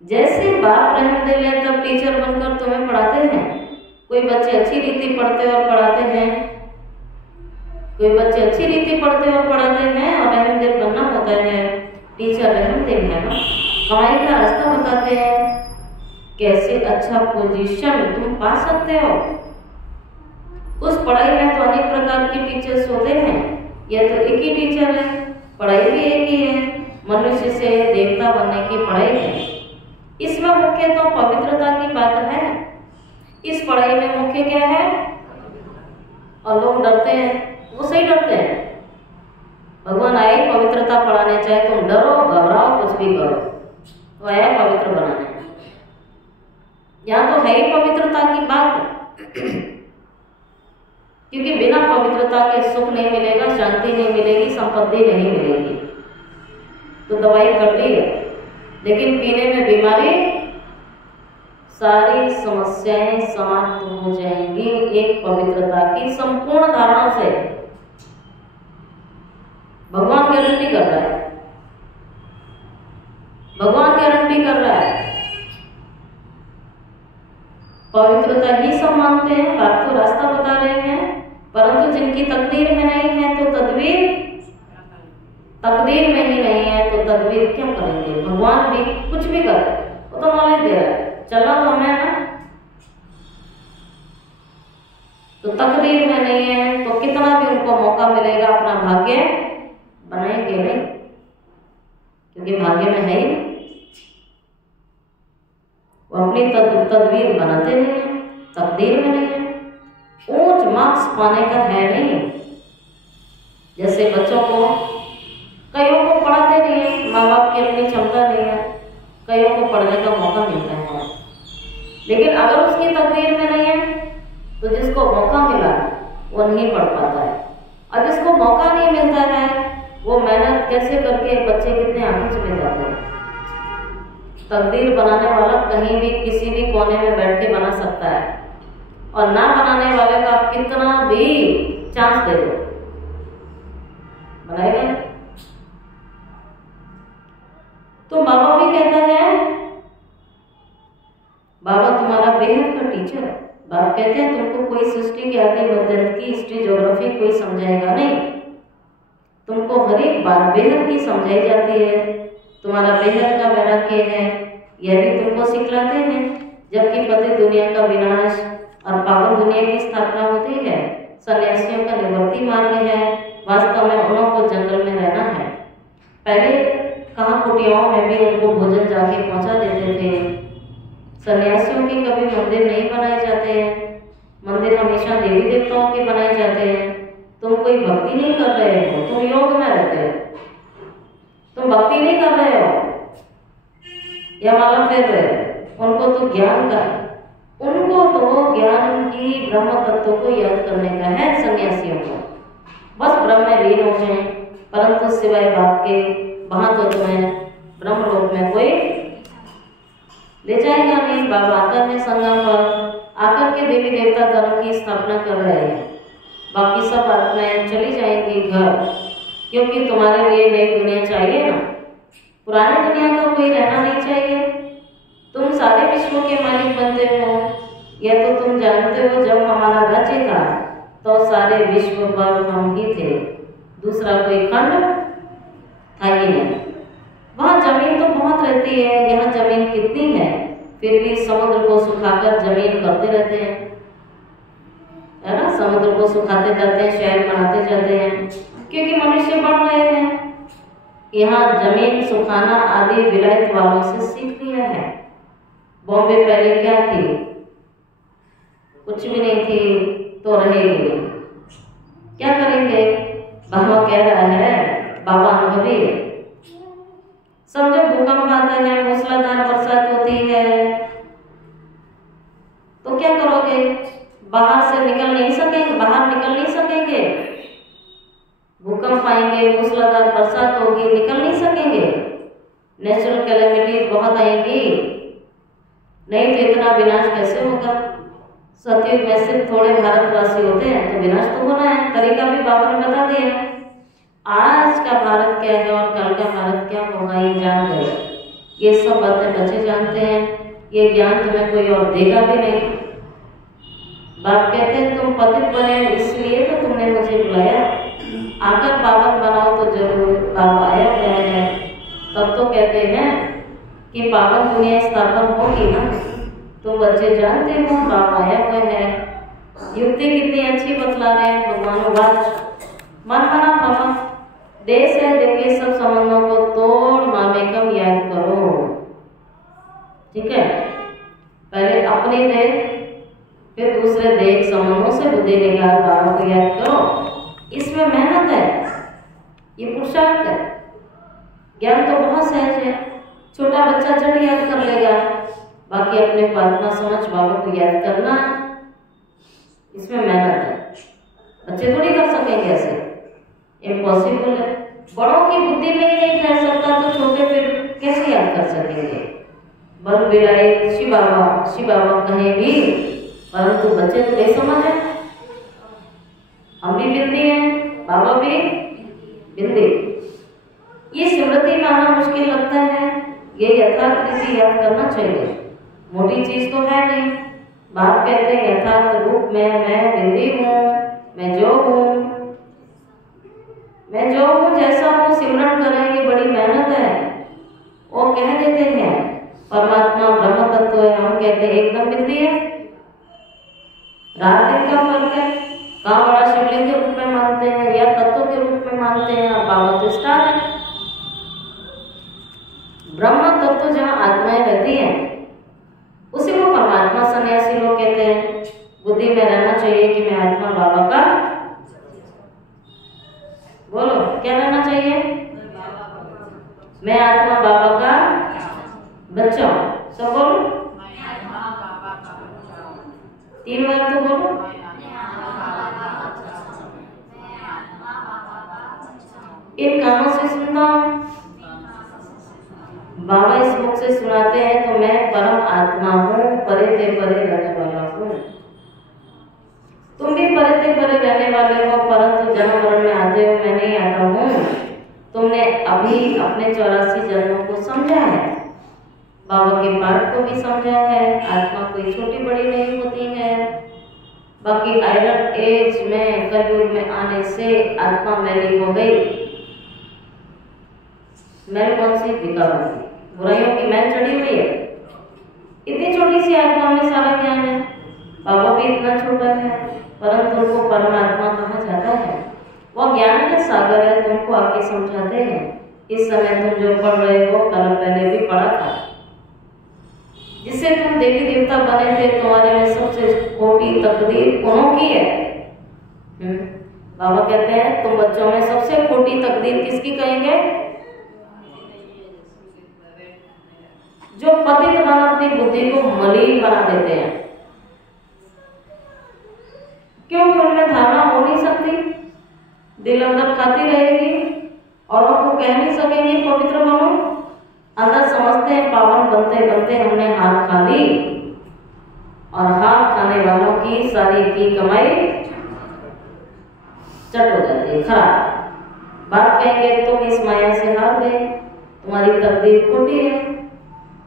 जैसे बाप रहम दिल है तब टीचर बनकर तुम्हें पढ़ाते हैं। कोई बच्चे अच्छी रीति पढ़ते और पढ़ाते हैं, कोई बच्चे अच्छी रीति पढ़ते और पढ़ाते हैं, और रहम दिल बनना होता है। टीचर रहम दिल है ना, कमाई का रास्ता बताते हैं, कैसे अच्छा पोजीशन तुम पा सकते हो। उस पढ़ाई में तो अनेक प्रकार के टीचर्स होते हैं, यह तो एक ही टीचर है, पढ़ाई भी एक ही है। मनुष्य से देवता बनने की पढ़ाई है। इसमें मुख्य तो पवित्रता की बात है। इस पढ़ाई में मुख्य क्या है? और लोग डरते हैं, वो सही डरते हैं। भगवान आए पवित्रता पढ़ाने, चाहे तुम डरो घबराओ कुछ भी करो, तो आया पवित्र बनाने। यहाँ तो है ही पवित्रता की बात, क्योंकि बिना पवित्रता के सुख नहीं मिलेगा, शांति नहीं मिलेगी, संपत्ति नहीं मिलेगी। तो दवाई कड़वी है, लेकिन पीने में बीमारी, सारी समस्याएं समाप्त हो जाएंगी एक पवित्रता की संपूर्ण धारणा से। भगवान गारंटी कर रहा है, भगवान गारंटी कर रहा है। पवित्रता ही सब मानते हैं, बाप तो रास्ता बता रहे हैं, परंतु जिनकी तकदीर में नहीं है तो तदबीर तकदीर में ही नहीं है तो तदबीर क्या करेंगे। भगवान भी कुछ भी करे, वो तो नॉलेज दे रहा है, चलना तो हमें है ना। तो तकदीर में नहीं है तो कितना भी उनको मौका मिलेगा अपना भाग्य बनाएंगे नहीं, क्योंकि भाग्य में है ही नहीं। वो अपनी तदबीर बनाते नहीं है, तकदीर में नहीं है। ऊंच मार्क्स पाने का है नहीं। जैसे बच्चों को, कईयों को पढ़ाते नहीं है, माँ बाप की अपनी क्षमता नहीं है, कईयों को पढ़ने का मौका मिलता है, लेकिन अगर उसकी तकदीर में नहीं है तो जिसको मौका मिला वो नहीं पढ़ पाता है, और जिसको मौका नहीं मिलता है वो मेहनत कैसे करके बच्चे कितने आगे चले जाते हैं। तकदीर बनाने वाला कहीं भी किसी भी कोने में बैठ के बना सकता है, और ना बनाने वाले का आप कितना भी चांस दे दो बनाएगा। तो बाबा भी कहता है, बाबा तुम्हारा बेहद का टीचर है। बाबा कहते हैं तुमको कोई सृष्टि की आदि मध्यंत की हिस्ट्री ज्योग्राफी कोई समझाएगा नहीं, तुमको हर एक बात बेहद की समझाई जाती है। तुम्हारा बेहद का वैराग्य है, यह भी तुमको सिखलाते हैं। जबकि पति दुनिया का विनाश और पावन दुनिया की स्थापना होती है, सन्यासियों का निवृत्ति मार्ग है। वास्तव में उन्हों को जंगल में रहना है। पहले कहाँ कुटियाओं में भी उनको भोजन जाके पहुंचा देते थे। सन्यासियों के कभी मंदिर नहीं बनाए जाते हैं, मंदिर हमेशा देवी देवताओं के बनाए जाते हैं। तुम कोई भक्ति नहीं कर रहे हो, तुम योग में रहते हो, तुम भक्ति नहीं कर रहे हो या माला फेर रहे हो। उनको तो ज्ञान का, उनको तो ज्ञान की ब्रह्म तत्व को याद करने का है। सन्यासियों को बस ब्रह्म में लीन हो जाए, परंतु सिवाय बाप के वहां तो तुम्हें ब्रह्मलोक में कोई ले जाएगा नहीं। बाबा आता है संगम पर, आकर के देवी देवता धर्म की स्थापना कर रहे हैं। बाकी सब आत्माएं चली जाएंगी घर, क्योंकि तुम्हारे लिए नई दुनिया चाहिए ना, पुरानी दुनिया का कोई रहना नहीं चाहिए। तुम सारे विश्व के मालिक बनते हो, यह तो तुम जानते हो। जब हमारा राज्य था तो सारे विश्व पर हम ही थे, दूसरा कोई खंड था ही नहीं। वहाँ जमीन तो बहुत रहती है, यहाँ जमीन कितनी है, फिर भी समुद्र को सुखाकर जमीन करते रहते हैं, है ना। समुद्र को सुखाते जाते हैं, शहर बनाते जाते हैं, क्योंकि मनुष्य बढ़ रहे हैं। यहाँ जमीन सुखाना आदि विलायत वालों से सीख लिया है। बॉम्बे पहले क्या थी, कुछ भी नहीं थी, तो रहेगी। क्या करेंगे, बाबा कह रहा है, बाबा अनुभवी है। समझो भूकंप आता है, मूसलाधार बरसात होती है, तो क्या करोगे, बाहर से निकल नहीं सकेंगे, बाहर निकल नहीं सकेंगे। भूकंप आएंगे, मूसलाधार बरसात होगी, निकल नहीं सकेंगे। नेचुरल कैलेमिटीज बहुत आएंगी, नहीं तो इतना विनाश कैसे होगा। सतयुग में सिर्फ थोड़े भारतवासी होते हैं, तो विनाश तो होना है। तरीका भी बाबा ने बता दिया। आज का भारत क्या है और कल का भारत क्या होगा ये जान गए। ये सब बातें बच्चे जानते हैं, ये ज्ञान तुम्हें कोई और देगा भी नहीं। बाप कहते हैं तुम पतित बने इसलिए तो तुमने मुझे बुलाया, आकर पावन बनाओ तो जरूर। बाबा आया हुआ है, तब तो कहते हैं कि पावन दुनिया स्थापन होगी ना। तो बच्चे जानते हो बाबा आया हुआ है। युक्ति कितनी अच्छी बतला रहे हैं भगवान। मन मना मम देश है, देखिए सब संबंधों को तोड़ मामेकम याद करो। ठीक है, पहले अपनी देह फिर दूसरे देह संबंधों से बुद्धि निकाल बाबा को याद करो। इसमें मेहनत है, ये पुरुषार्थ है। ज्ञान तो बहुत सहज है, छोटा बच्चा झट याद कर लेगा। बाकी अपने को आत्मा समझ बाबा को याद करना, इसमें मेहनत है। बच्चे थोड़ी कर सकेंगे ऐसे, इम्पॉसिबल है। बड़ों की बुद्धि में ही नहीं कर सकता तो छोटे फिर कैसे याद कर सकेंगे। बल बिराए शिव बाबा कहेंगी, परंतु बच्चे तो नहीं समझ है। हम भी बिंदी हैं, बाबा भी बिंदी। ये स्मृति में आना मुश्किल लगता है, ये यथार्थ रीति याद करना चाहिए। मोटी चीज तो है नहीं। बाप कहते हैं यथार्थ रूप में मैं बिंदी हूँ, मैं जो हूँ जैसा हूँ सिमरन करें ये बड़ी मेहनत है, वो कह देते हैं परमात्मा ब्रह्म तत्व है, हम कहते हैं एकदम बिंदी है। रात दिन का फर्क है, कहाँ बड़ा शिवलिंग के रूप में मानते हैं या तत्व के रूप में मानते हैं। बाबा तो स्टार है। ब्रह्म तत्व जहाँ आत्माएं रहती हैं उसी को परमात्मा सन्यासी लोग कहते हैं। बुद्धि में रहना चाहिए कि मैं आत्मा बाबा का, बोलो क्या रहना चाहिए, मैं आत्मा बाबा का बच्चा हूं। सब बोलो, 3 बार तो बोलो। इन कानों से सुनता हूं, बाबा इस मुख से सुनाते हैं, तो मैं परम आत्मा हूँ, परे ते परे रहने वाला हूँ। तुम भी परे ते परे रहने वाले हो, परंतु जन्म मरण में आते हो, मैं नहीं आता हूँ। तुमने अभी अपने 84 जन्मों को समझा है, बाबा के पाठ को भी समझा है। आत्मा कोई छोटी बड़ी नहीं होती है। बाकी आयरन एज में कलयुग में आने से आत्मा मैली हो गई। मैल कौन सी, विकारों की, बुराइयों की मैल चढ़ी हुई है। इतनी छोटी सी आत्मा में सारा ज्ञान है। बाबा भी इतना छोटा है, परंतु उनको परमात्मा कहा जाता है। वह ज्ञान का सागर है, तुमको आके समझाते हैं। इस समय तुम जो पढ़ रहे हो कल पहले भी पढ़ा था। जिससे तुम देवी देवता बने थे, तुम्हारे में सबसे खोटी तकदीर उन्हों की है। बाबा कहते हैं तुम बच्चों में सबसे खोटी तकदीर किसकी कहेंगे, जो पतित बन अपनी बुद्धि को मलिन बना देते हैं। क्योंकि उनमें धारणा हो नहीं सकती, दिल अंदर खाती रहेगी, औरों को कह नहीं सकेंगे पवित्र बनो। अंदर समझते हैं पावन बनते बनते हमने हार खा ली, और हार खाने वालों की सारी की कमाई चट हो जाती है, खराब। बात कहेंगे तुम इस माया से हार गए, तुम्हारी तकदीर खोटी है।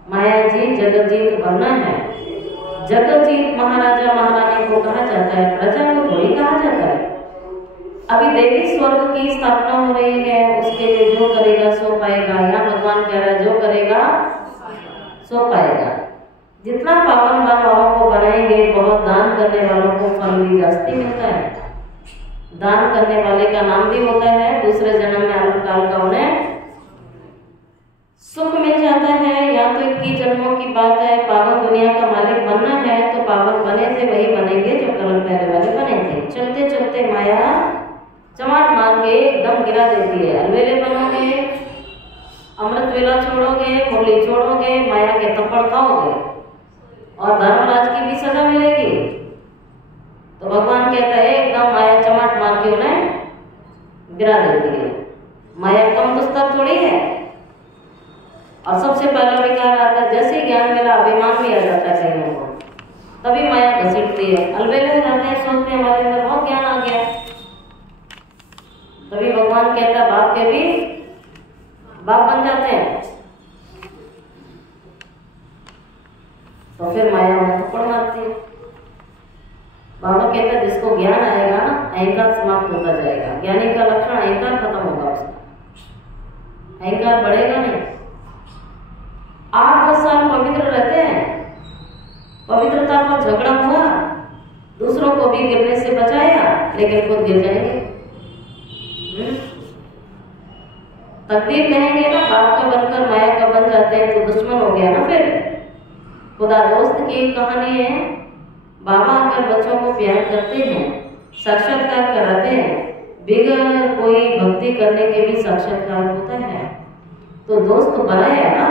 माया जी जगत जीत बनना है। जगत जीत महाराजा महारानी को कहा जाता है, प्रजा को थोड़ी कहा जाता है। अभी देवी स्वर्ग की स्थापना हो रही है, उसके लिए जो करेगा सो पाएगा। यहाँ भगवान कह रहा है जो करेगा सो पाएगा। जितना पावन बन वालों को बनाएंगे, बहुत दान करने वालों को फल भी जास्ती मिलता है। दान करने वाले का नाम भी होता है, दूसरे जन्म में अल्पकाल का उन्हें सुख मिल जाता है। या तो 21 जन्मों की बात है, पावन दुनिया का मालिक बनना है तो पावन बने थे वही बनेंगे जो कलम पहले वाले बने थे। चलते चलते माया चमाट मार के एकदम गिरा देती है। अलवेले बनोगे, अमृत वेला छोड़ोगे, मुरली छोड़ोगे, माया के थप्पड़ खाओगे और धर्मराज की भी सजा मिलेगी। तो भगवान कहता है एकदम माया चमाट मार के उन्हें गिरा देती है। माया कम दुस्तर थोड़ी है। और सबसे पहला विकार आता है, जैसे ज्ञान मिला अभिमान भी आ जाता है कईयों को, तभी माया घसीटती है। अलवेले हो जाते हैं, सोचते हैं हमारे अंदर बहुत ज्ञान आ गया, तभी भगवान कहता है बाप के भी बाप बन जाते हैं। तो फिर माया में थप्पड़ मारती है। बाबा कहता है जिसको ज्ञान आएगा ना, अहंकार समाप्त होता जाएगा। ज्ञानी का लक्षण अहंकार खत्म होगा, उसका अहंकार बढ़ेगा नहीं। 8-10 साल पवित्र रहते हैं, पवित्रता पर झगड़ा हुआ, दूसरों को भी गिरने से बचाया, लेकिन खुद गिर जाएंगे। तकदीर कहेंगे ना, बाप का बनकर माया का बन जाते हैं तो दुश्मन हो गया ना। फिर खुदा दोस्त की एक कहानी है। बाबा आकर बच्चों को प्यार करते हैं, साक्षात्कार कराते हैं। बिगड़ कोई भक्ति करने के भी साक्षात्कार होता है, तो दोस्त बनाया ना।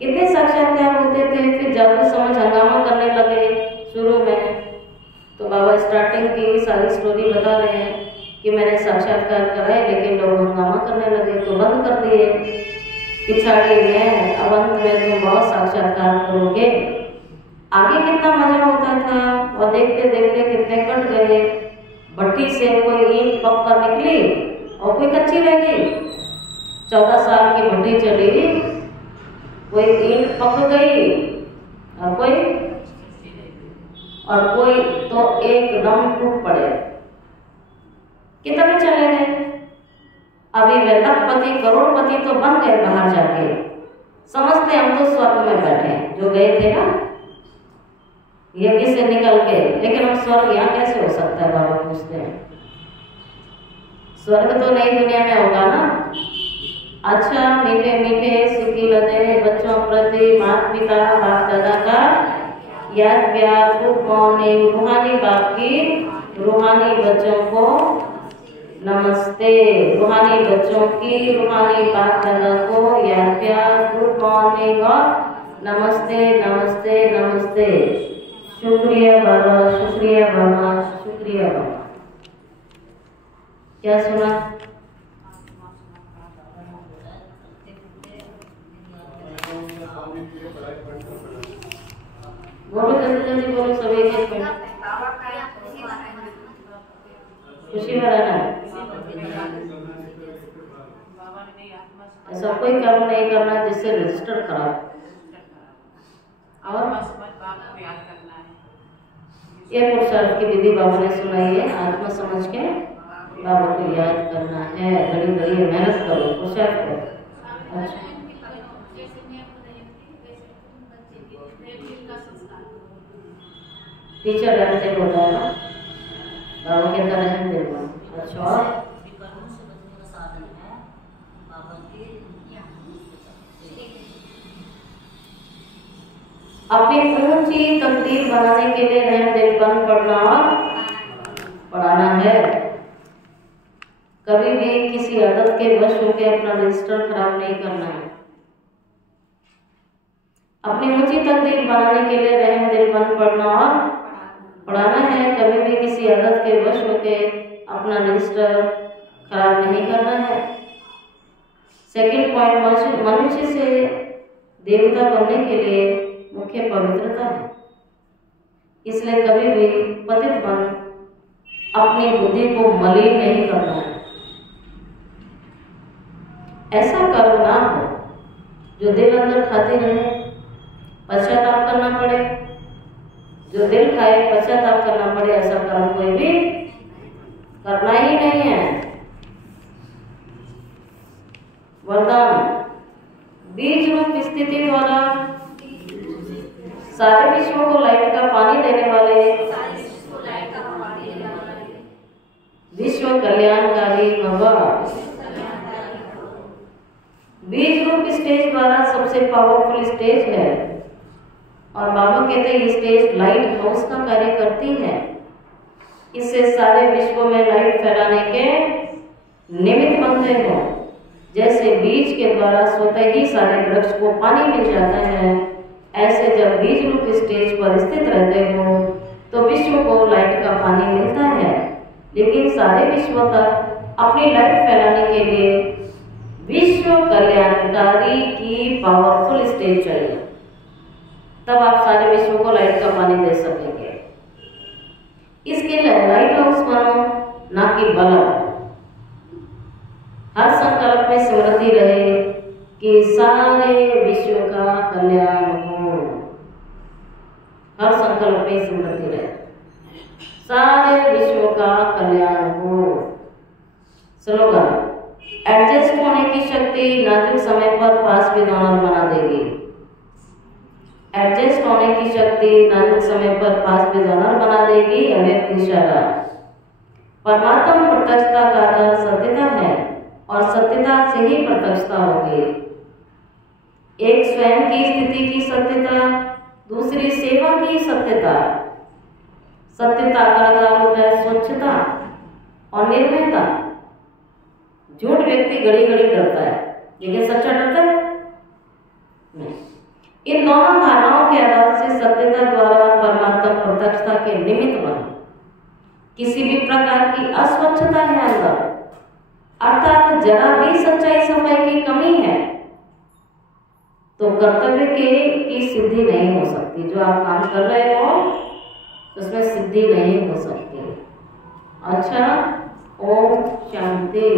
कितने साक्षात्कार होते थे, फिर जादू समझ हंगामा करने लगे शुरू में। तो बाबा स्टार्टिंग की सारी स्टोरी बता रहे हैं कि मैंने साक्षात्कार कराए, लेकिन लोग हंगामा करने लगे तो बंद कर दिए। पिछाड़ी में अब अंत में तुम बहुत साक्षात्कार करोगे। आगे कितना मजा होता था, और देखते देखते कितने कट गए। भट्टी से कोई ईंट पक कर निकली और कोई कच्ची रह गई। 14 साल की भट्टी चली, कोई ईंट पक गई और कोई तो एकदम टूट पड़े। कितने चले गए, अभी वे लखपति करोड़पति तो बन गए बाहर जाके, समझते हम तो स्वर्ग में बैठे, जो गए थे ना यज्ञ से निकल के, लेकिन हम स्वर्ग यहाँ कैसे हो सकता है? बाबा पूछते हैं। स्वर्ग तो नई दुनिया में होगा ना। अच्छा, मीठे मीठे सुखी लदे बच्चों प्रति माता पिता बाप दादा का याद प्यार, गुड मॉर्निंग। रूहानी बाप की रूहानी बच्चों को नमस्ते। रूहानी बच्चों की रूहानी बाप दादा को याद प्यार, गुड मॉर्निंग और नमस्ते नमस्ते नमस्ते। शुक्रिया बाबा, शुक्रिया बाबा, शुक्रिया बाबा। क्या सुना? बोलो जल्दी जल्दी बोलो, सभी के खुशी भरा है। ऐसा कोई कर्म नहीं करना जिससे रजिस्टर खराब। और ये पुरुषार्थ की विधि बाबा ने सुनाई है। आत्मा समझ के बाबा को याद करना है, बड़ी बड़ी मेहनत करो, पुरुषार्थ करो। अच्छा, टीचर रहते होता है ना, बाबा के तरह रहते हो। अच्छा, और अपनी ऊंची तकदीर बनाने के लिए रहम दिलपन पढ़ना और पढ़ाना है। कभी भी किसी आदत के वश होकर अपना रजिस्टर खराब नहीं करना है। अपनी ऊंची तकदीर बनाने के लिए रहम दिलपन पढ़ना और पढ़ाना है। कभी भी किसी आदत के वश होकर अपना रजिस्टर खराब नहीं करना है। सेकंड पॉइंट, मनुष्य से देवता बनने के लिए मुख्य पवित्रता है। इसलिए कभी भी पतित बन अपनी बुद्धि को मलिन नहीं करना है। ऐसा कर्म ना हो जो दिल अंदर खाते रहे, पश्चाताप करना पड़े। जो दिल खाए पश्चाताप करना पड़े, ऐसा कर्म कोई भी करना ही नहीं है। वरदान, बीज रूप स्थिति द्वारा सारे विश्व को लाइट का पानी देने वाले विश्व कल्याणकारी भव। बीज रूप स्टेज द्वारा सबसे पावरफुल स्टेज है और बाबा कहते हैं ये स्टेज लाइट हाउस का कार्य करती है। इससे सारे विश्व में लाइट फैलाने के निमित्त बनते हो। जैसे बीज के द्वारा स्वतः ही सारे वृक्ष को पानी मिल जाता है, ऐसे जब बीज रूप स्टेज पर स्थित रहते हो तो विश्व को लाइट का पानी मिलता है। लेकिन सारे विश्व तक अपनी लाइट फैलाने के लिए विश्व कल्याणकारी की पावरफुल स्टेज चाहिए, तब आप सारे विश्व को लाइट का पानी दे सकेंगे। इसके लिए लाइट हाउस बनो, ना कि बल्ब। हर संकल्प में स्मृति रहे कि सारे विश्व का कल्याण हो। हर संकल्प में स्मृति रहे सारे विश्व का कल्याण हो। स्लोगन, एडजस्ट होने की शक्ति नाजुक समय पर पास भी डोनर बना देगी। एडजस्ट होने की शक्ति नाजुक समय पर पास भी डोनर बना देगी। अव्यक्त इशारा, परमात्मा प्रत्यक्षता का आधार सत्यता है और सत्यता से ही प्रत्यक्षता होगी। एक स्वयं की स्थिति की सत्यता, दूसरी सेवा की सत्यता। सत्यता का आधार होता है स्वच्छता और निर्भयता। झूठ व्यक्ति घड़ी घड़ी डरता है, लेकिन सच्चा डरता है नहीं। इन दोनों धारणाओं के आधार से सत्यता द्वारा परमात्मा प्रत्यक्षता के निमित्त बने। किसी भी प्रकार की अस्वच्छता है अंदर, अर्थात जरा भी सच्चाई सफाई की कमी है, तो कर्तव्य की सिद्धि नहीं हो सकती। जो आप काम कर रहे हो उसमें सिद्धि नहीं हो सकती। अच्छा, ओम शांति।